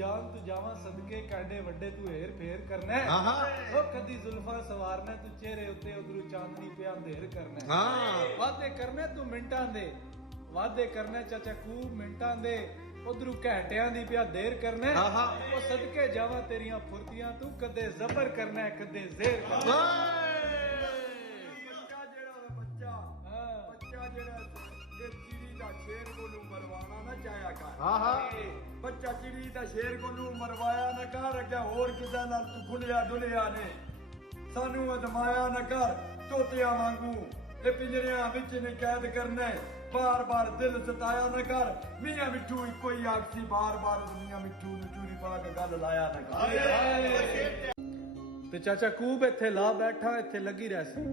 जान तू जावा सदके काडे वड्डे तू हेर फेर करना है। ओ कदी जुल्फा सवारना तू चेहरे उत्ते उधरू चांदनी पे अंधेर करना है। वादे करने तू मिंटां दे, वादे करने चाचा खूब मिंटां दे, उधरू घंटियां दी पिया देर करना है। ओ सदके जावा तेरियां फुर्तियां तू कदे जबर करना है कदे जेर करना है। शेर को मरवाना ना चाया कर। बच्चा चिड़ी दा शेर को मरवाया ना कर, अगे होर किसे नाल तू खुलिया डुलिया ने सानू अदमाया ना कर। तोतिया वांगू ए पिंजरियां विच ने कैद करना है, बार बार दिल सताया ना कर। मियां मिठू इको ही आखसी बार बार मियां मिठू नु चूरी पा के गल लाया ना कर। ते चाचा खूब इत्थे ला बैठा इत्थे लगी रहसी,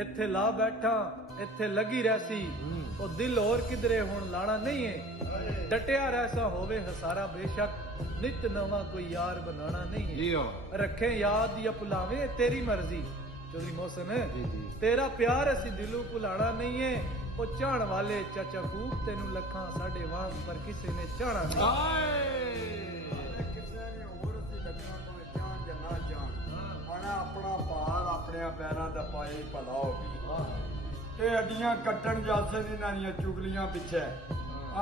इत्थे ला बैठा इत्थे लगी रहसी। ओ दिल और किधरे हुण लाना नहीं है, डटिया रहसा होवे हसारा बेशक, नित नवा कोई यार बनाना नहीं है। रखे याद या भुलावे तेरी मर्जी चौधरी मोहसिन, तेरा प्यार असी दिलों भुलाना नहीं है। ओ चाहण वाले चाचा खूब तेनू लखां साडे वांग पर किसी ने चाहना नहीं। किसी ने होर असी लखां तो जान या ना जान, आना अपना भाल अपने पैरां दा पाए भला होगी। ते अड्डियां कट्टण जासे इन्हां दियां चुगलियां पिछे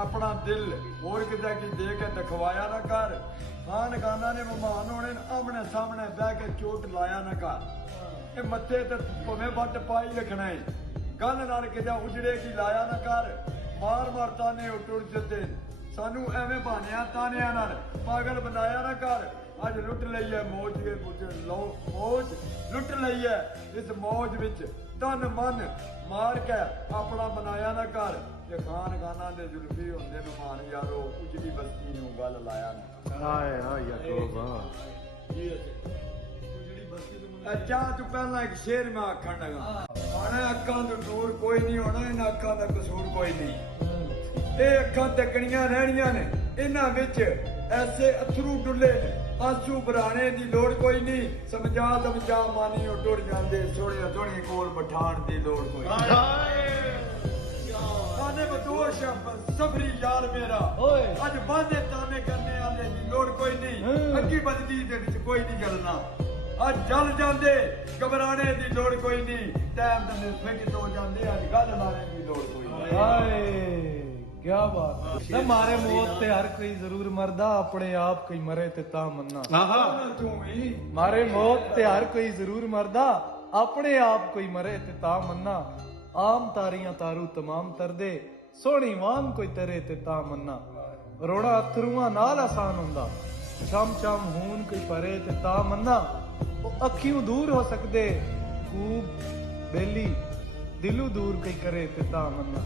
अपना दिल होर किते की दे के दिखवाया ना कर। खानखाना ने मेहमान होने आमने सामने बह के चोट लाया ना कर। ये मत्थे ते भवें बट पाई रखना है, गल नाल किते उजड़े की लाया ना कर। मार मार ताने टुर जते सानू एवें बहानिया तानिया नाल पागल बनाया ना कर। अज लुट लई है मौज के पुछ लो, मौज लुट लई है, इस मौज विच तन मन मार के अपना बनाया ना कर। ये खानखाना दे जुल्फी होंदे मेहमान यारो उजड़ी बस्ती नू गल लाया ना। हाय हाय याकूब अच्छा तू पहला एक शेर में आखन लगा, आने अक्खां तो दूर कोई नहीं होना, इन अक्खां दा कसूर कोई नहीं। ये अक्खां तकड़ियां रहनियां ने, इन्हां विच ऐसे अथरू डुले ने, आंसू बराने दी लोड़ कोई नहीं। समझा समझा मानी ओ टुर जांदे, सोहणे सोहणे कोल बठाण दी लोड़ कोई नहीं। ताने बतौर सफरी यार मेरा अज वादे ताने करने आले दी लोड़ कोई नहीं। अग्गी बददी दे विच कोई नहीं जलना, अज जल जांदे घबराने दी लोड़ कोई नहीं। टाइम दे फिक्र हो जांदे, अज गल लाने दी लोड़ कोई नहीं। हाय क्या बात है। मारे मौत ते हर कोई जरूर मरदा, अपने आप कोई मरे ते ता मन्ना। तू ही मारे मौत ते हर कोई जरूर मरदा, अपने आप कोई मरे ते ता मन्ना। आम तारियां तारू तमाम तरदे, सोहनी वांग कोई तरे ते ता मन्ना। रोड़ा अथरुआं नाल आसान हुंदा, छम छम हून कोई परे ते ता मन्ना। ओ अखियों दूर हो सकदे खूब बेली, दिलू दूर कोई करे ते ता मन्ना।